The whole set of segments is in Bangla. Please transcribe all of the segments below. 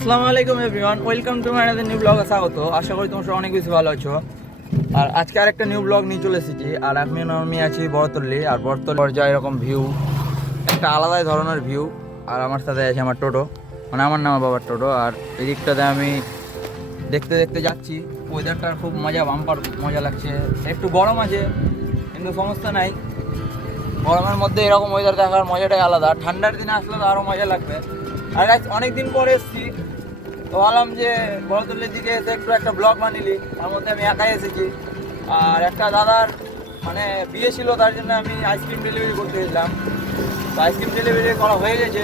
আসসালামু আলাইকুম everyone, welcome to my another new ব্লগে স্বাগত। আশা করি তোমরা অনেক বেশি ভালো আছো। আর আজকে আরেকটা নিউ ব্লগ নিয়ে চলে এসেছি। আর আমি আছি বড়তল্লি। আর বড়তল্লি পর্যায়ে এরকম ভিউ, একটা আলাদাই ধরনের ভিউ। আর আমার সাথে আছে আমার টোটো, মানে আমার নাম বাবার টোটো। আর এই দিকটাতে আমি দেখতে দেখতে যাচ্ছি। ওয়েদারটার খুব মজা, বাম্পার মজা লাগছে। একটু গরম আছে কিন্তু সমস্যা নাই, গরমের মধ্যে এরকম ওয়েদার দেখার মজাটাই আলাদা। ঠান্ডার দিনে আসলে তো আরও মজা লাগবে। আর অনেক দিন পরে এসেছি, তো ভাবলাম যে বড়তল্লির দিকে এসে একটু একটা ব্লগ বানিলি। তার মধ্যে আমি একাই এসেছি। আর একটা দাদার মানে বিয়ে ছিল, তার জন্য আমি আইসক্রিম ডেলিভারি করতে গেছিলাম। তো আইসক্রিম ডেলিভারি করা হয়ে গেছে।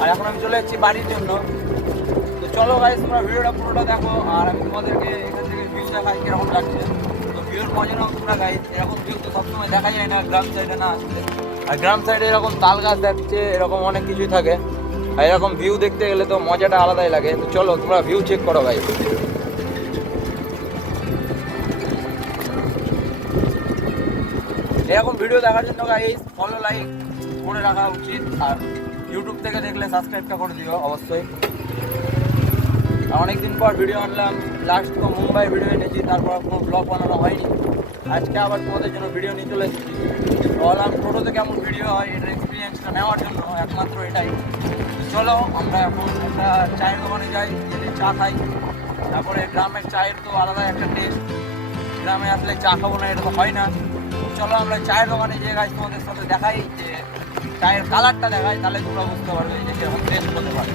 আর এখন আমি চলে যাচ্ছি বাড়ির জন্য। তো চলো গাইস, তোমরা ভিডিওটা পুরোটা দেখো। আর আমি তোমাদেরকে এখান থেকে ভিউ দেখাই কীরকম লাগছে। তো ভিউর মজা নাও তোমরা গাইস। এরকম ভিউ তো সবসময় দেখা যায় না গ্রাম সাইডে না আসলে। আর গ্রাম সাইডে এরকম তাল গাছ দেখছে, এরকম অনেক কিছুই থাকে। আর এরকম ভিউ দেখতে গেলে তো মজাটা আলাদাই লাগে। তো চলো তোমরা ভিউ চেক করো ভাই। এরকম ভিডিও দেখার জন্য গাইস ফলো লাইক করে রাখা উচিত। আর ইউটিউব থেকে দেখলে সাবস্ক্রাইবটা করে দিও অবশ্যই। অনেকদিন পর ভিডিও আনলাম, লাস্ট তো মুম্বাই ভিডিও এনেছি, তারপর কোনো ব্লগ বানানো হয়নি। আজকে আবার তোমাদের জন্য ভিডিও নিয়ে চলে এসেছি। বললাম টোটোতে কেমন ভিডিও হয়, এটার এক্সপিরিয়েন্সটা নেওয়ার জন্য একমাত্র এটাই। চলো আমরা এখন একটা চায়ের দোকানে যাই, গেলে চা খাই। তারপরে গ্রামের চায়ের তো আলাদা একটা টেস্ট, গ্রামে আসলে চা খাবো না এটা তো হয় না। চলো আমরা চায়ের দোকানে যেয়ে গাছ তোমাদের সাথে দেখাই, যে চায়ের কালারটা দেখাই, তাহলে তোমরা বুঝতে পারবে যে সেরকম টেস্ট হতে পারে।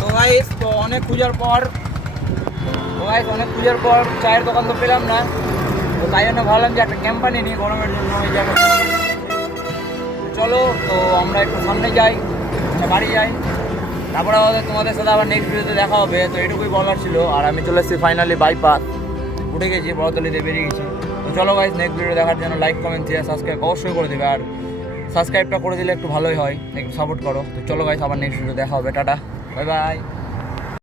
তো গাইস, তো অনেক খোঁজার পর চায়ের দোকান তো পেলাম না। তো তাই জন্য ভাবলাম যে একটা ক্যাম্পানি নিই গরমের জন্য ওই জায়গাটা। চলো তো আমরা একটু সামনে যাই, বাড়ি যাই। তারপরে তোমাদের সাথে আবার নেক্সট ভিডিওতে দেখা হবে। তো এটুকুই বলার ছিল। আর আমি চলে এসেছি ফাইনালি বাইপাস, উঠে গেছি, বড়তলিতে বেরিয়ে গেছি। তো চলো গাইস, নেক্সট ভিডিও দেখার জন্য লাইক কমেন্ট শেয়ার সাবস্ক্রাইব অবশ্যই করে দেবে। আর সাবস্ক্রাইবটা করে দিলে একটু ভালোই হয়, একটু সাপোর্ট করো। তো চলো গাইস, আবার নেক্সট ভিডিও দেখা হবে। Tata, bye bye.